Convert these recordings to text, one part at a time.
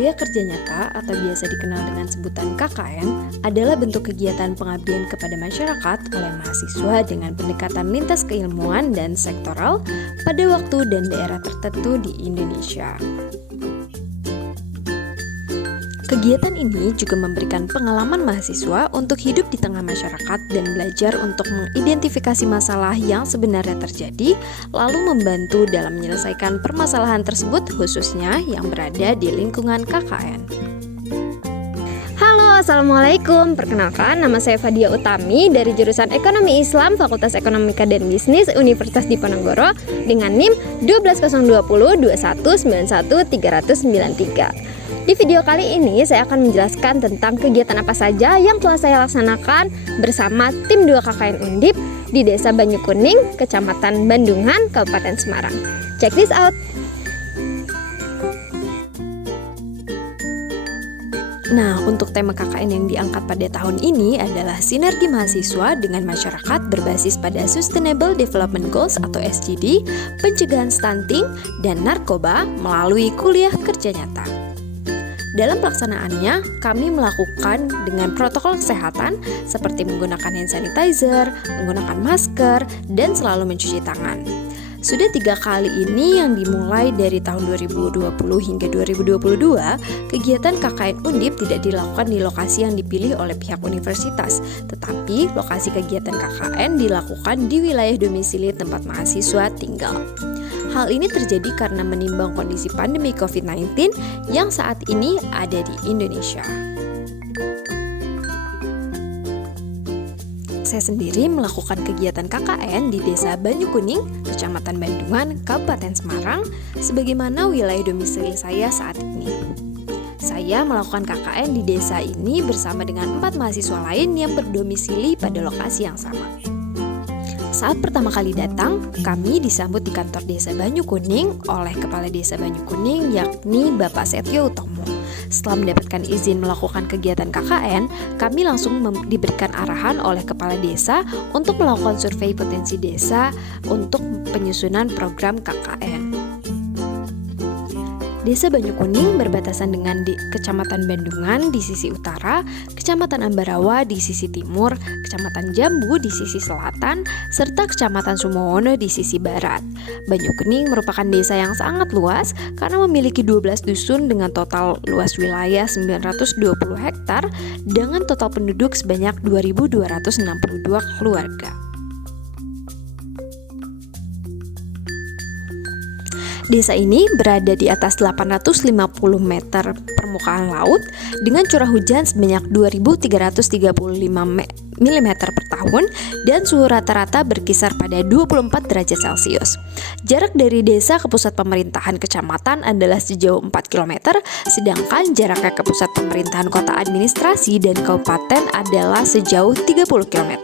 Kuliah Kerja Nyata atau biasa dikenal dengan sebutan KKN adalah bentuk kegiatan pengabdian kepada masyarakat oleh mahasiswa dengan pendekatan lintas keilmuan dan sektoral pada waktu dan daerah tertentu di Indonesia. Kegiatan ini juga memberikan pengalaman mahasiswa untuk hidup di tengah masyarakat dan belajar untuk mengidentifikasi masalah yang sebenarnya terjadi, lalu membantu dalam menyelesaikan permasalahan tersebut khususnya yang berada di lingkungan KKN. Halo, Assalamualaikum. Perkenalkan, nama saya Fadia Utami dari jurusan Ekonomi Islam Fakultas Ekonomika dan Bisnis Universitas Diponegoro dengan NIM 120202191 393. Di video kali ini saya akan menjelaskan tentang kegiatan apa saja yang telah saya laksanakan bersama tim 2 KKN Undip di Desa Banyukuning, Kecamatan Bandungan, Kabupaten Semarang. Check this out. Nah, untuk tema KKN yang diangkat pada tahun ini adalah sinergi mahasiswa dengan masyarakat berbasis pada Sustainable Development Goals atau SDG, pencegahan stunting, dan narkoba melalui kuliah kerja nyata. Dalam pelaksanaannya, kami melakukan dengan protokol kesehatan seperti menggunakan hand sanitizer, menggunakan masker, dan selalu mencuci tangan. Sudah 3 kali ini yang dimulai dari tahun 2020 hingga 2022, kegiatan KKN Undip tidak dilakukan di lokasi yang dipilih oleh pihak universitas, tetapi lokasi kegiatan KKN dilakukan di wilayah domisili tempat mahasiswa tinggal. Hal ini terjadi karena menimbang kondisi pandemi COVID-19 yang saat ini ada di Indonesia. Saya sendiri melakukan kegiatan KKN di Desa Banyukuning, Kecamatan Bandungan, Kabupaten Semarang, sebagaimana wilayah domisili saya saat ini. Saya melakukan KKN di desa ini bersama dengan 4 mahasiswa lain yang berdomisili pada lokasi yang sama. Saat pertama kali datang, kami disambut di kantor Desa Banyukuning oleh Kepala Desa Banyukuning yakni Bapak Setio Utomo. Setelah mendapatkan izin melakukan kegiatan KKN, kami langsung diberikan arahan oleh Kepala Desa untuk melakukan survei potensi desa untuk penyusunan program KKN. Desa Banyukuning berbatasan dengan Kecamatan Bandungan di sisi utara, Kecamatan Ambarawa di sisi timur, Kecamatan Jambu di sisi selatan, serta Kecamatan Sumowono di sisi barat. Banyukuning merupakan desa yang sangat luas karena memiliki 12 dusun dengan total luas wilayah 920 hektar dengan total penduduk sebanyak 2.262 keluarga. Desa ini berada di atas 850 meter permukaan laut dengan curah hujan sebanyak 2.335 mm per tahun dan suhu rata-rata berkisar pada 24 derajat Celcius. Jarak dari desa ke pusat pemerintahan kecamatan adalah sejauh 4 km, sedangkan jaraknya ke pusat pemerintahan kota administrasi dan kabupaten adalah sejauh 30 km.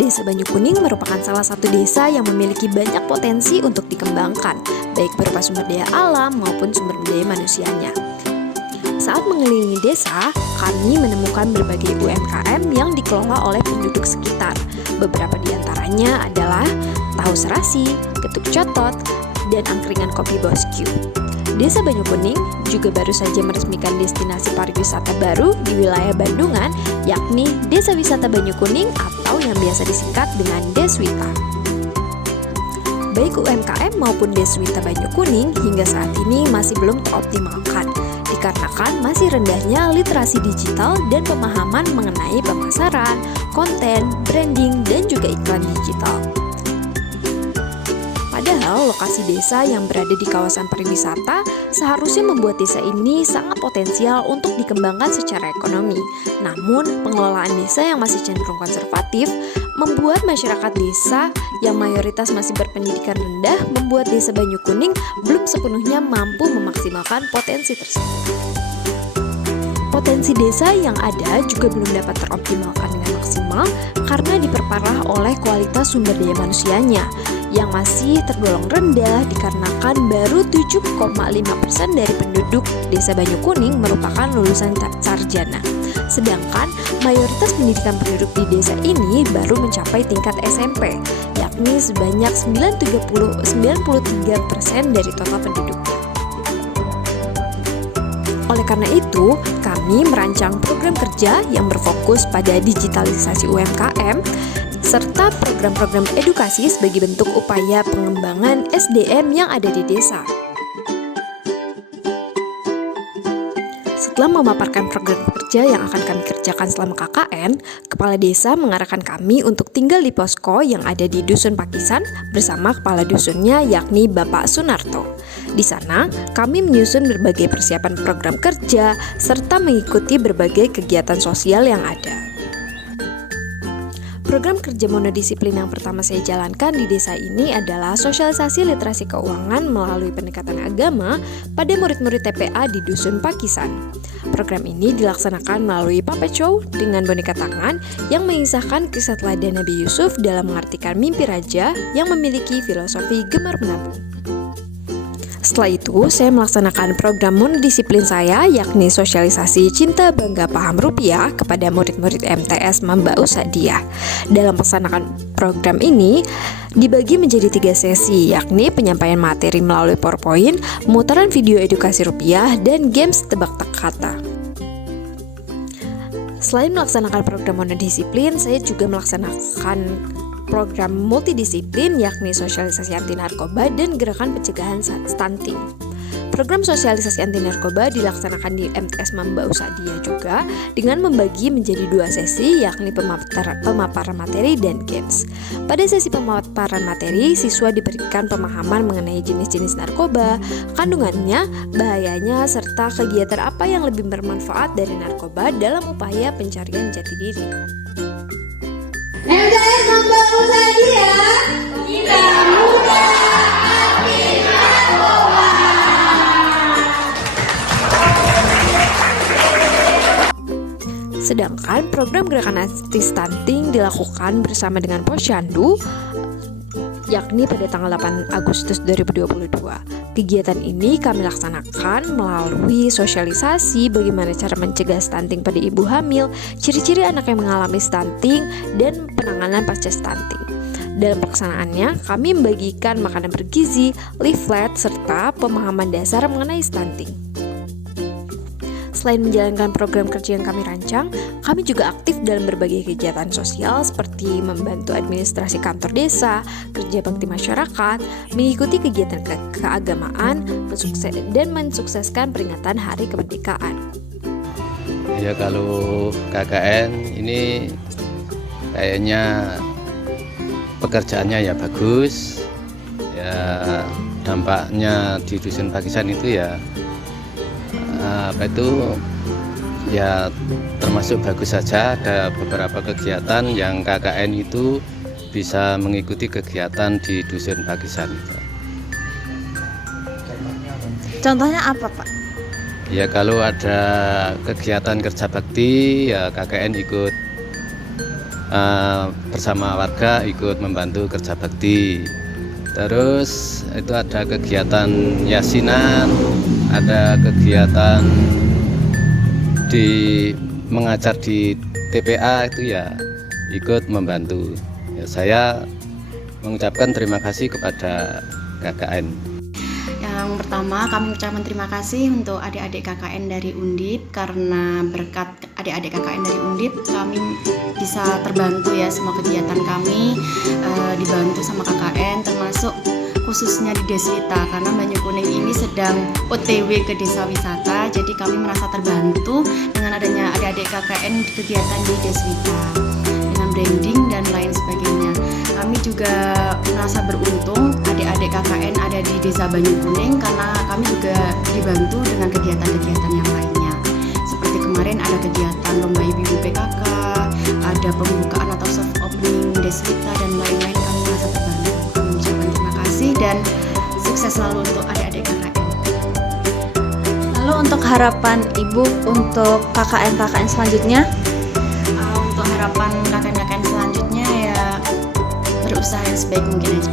Desa Banyukuning merupakan salah satu desa yang memiliki banyak potensi untuk dikembangkan, baik berupa sumber daya alam maupun sumber daya manusianya. Saat mengelilingi desa, kami menemukan berbagai UMKM yang dikelola oleh penduduk sekitar. Beberapa di antaranya adalah tahu serasi, getuk cotot, dan angkringan kopi bosku. Desa Banyukuning juga baru saja meresmikan destinasi pariwisata baru di wilayah Bandungan, yakni Desa Wisata Banyukuning atau yang biasa disingkat dengan Deswita. Baik UMKM maupun Deswita Banyukuning hingga saat ini masih belum teroptimalkan, dikarenakan masih rendahnya literasi digital dan pemahaman mengenai pemasaran, konten, branding, dan juga iklan digital. Padahal lokasi desa yang berada di kawasan pariwisata seharusnya membuat desa ini sangat potensial untuk dikembangkan secara ekonomi. Namun, pengelolaan desa yang masih cenderung konservatif membuat masyarakat desa yang mayoritas masih berpendidikan rendah membuat Desa Banyukuning belum sepenuhnya mampu memaksimalkan potensi tersebut. Potensi desa yang ada juga belum dapat teroptimalkan dengan maksimal karena diperparah oleh kualitas sumber daya manusianya yang masih tergolong rendah dikarenakan baru 7,5% dari penduduk Desa Banyukuning merupakan lulusan sarjana. Sedangkan mayoritas pendidikan penduduk di desa ini baru mencapai tingkat SMP, yakni sebanyak 93% dari total penduduknya. Oleh karena itu, kami merancang program kerja yang berfokus pada digitalisasi UMKM serta program-program edukasi sebagai bentuk upaya pengembangan SDM yang ada di desa. Setelah memaparkan program kerja yang akan kami kerjakan selama KKN, Kepala Desa mengarahkan kami untuk tinggal di posko yang ada di Dusun Pakisan bersama kepala dusunnya yakni Bapak Sunarto. Di sana, kami menyusun berbagai persiapan program kerja serta mengikuti berbagai kegiatan sosial yang ada. Program kerja monodisiplin yang pertama saya jalankan di desa ini adalah sosialisasi literasi keuangan melalui pendekatan agama pada murid-murid TPA di Dusun Pakisan. Program ini dilaksanakan melalui puppet show dengan boneka tangan yang mengisahkan kisah teladan Nabi Yusuf dalam mengartikan mimpi raja yang memiliki filosofi gemar menabung. Setelah itu, saya melaksanakan program monodisiplin saya, yakni sosialisasi cinta bangga paham rupiah kepada murid-murid MTS Mambau Sadiah. Dalam melaksanakan program ini, dibagi menjadi 3 sesi, yakni penyampaian materi melalui PowerPoint, pemutaran video edukasi rupiah, dan games tebak-tebak kata. Selain melaksanakan program monodisiplin, saya juga melaksanakan program multidisiplin yakni sosialisasi anti narkoba dan gerakan pencegahan stunting. Program sosialisasi anti narkoba dilaksanakan di MTS Mambau Sadiah juga dengan membagi menjadi 2 sesi yakni pemaparan materi dan games. Pada sesi pemaparan materi, siswa diberikan pemahaman mengenai jenis-jenis narkoba, kandungannya, bahayanya, serta kegiatan apa yang lebih bermanfaat dari narkoba dalam upaya pencarian jati diri. MTS Mambau Sadiah, kita muda anti narkoba. Sedangkan program gerakan anti stunting dilakukan bersama dengan Posyandu yakni pada tanggal 8 Agustus 2022. Kegiatan ini kami laksanakan melalui sosialisasi bagaimana cara mencegah stunting pada ibu hamil, ciri-ciri anak yang mengalami stunting, dan penanganan pasca stunting. Dalam pelaksanaannya, kami membagikan makanan bergizi, leaflet, serta pemahaman dasar mengenai stunting. Selain menjalankan program kerja yang kami rancang, kami juga aktif dalam berbagai kegiatan sosial seperti membantu administrasi kantor desa, kerja bakti masyarakat, mengikuti kegiatan keagamaan, dan mensukseskan peringatan Hari Kemerdekaan. Ya, kalau KKN ini kayaknya pekerjaannya ya bagus. Ya, dampaknya di Dusun Pakisan itu ya ya termasuk bagus saja. Ada beberapa kegiatan yang KKN itu bisa mengikuti kegiatan di Dusun Pakisan. Contohnya apa, Pak? Ya, kalau ada kegiatan kerja bakti ya KKN ikut bersama warga ikut membantu kerja bakti. Terus itu ada kegiatan yasinan, ada kegiatan mengajar di TPA itu ya ikut membantu. Ya, saya mengucapkan terima kasih kepada KKN. Yang pertama, kami ucapkan terima kasih untuk adik-adik KKN dari Undip, karena berkat adik-adik KKN dari Undip kami bisa terbantu ya, semua kegiatan kami dibantu sama KKN, termasuk khususnya di Deswita karena Banyukuning ini sedang OTW ke desa wisata, jadi kami merasa terbantu dengan adanya adik-adik KKN kegiatan di Deswita dengan branding dan lain sebagainya. Kami juga merasa beruntung adik-adik KKN ada di desa Banyukuning karena kami juga dibantu dengan kegiatan-kegiatan yang lainnya. Seperti kemarin ada kegiatan lomba ibu-ibu PKK, ada pembukaan atau soft opening Deswita dan lain-lain. Kami merasa terbantu. Kami ucapkan terima kasih dan sukses selalu untuk adik-adik KKN. Lalu untuk harapan Ibu untuk KKN-KKN selanjutnya? Untuk harapan KKN-KKN selanjutnya ya berusaha yang sebaik mungkin aja.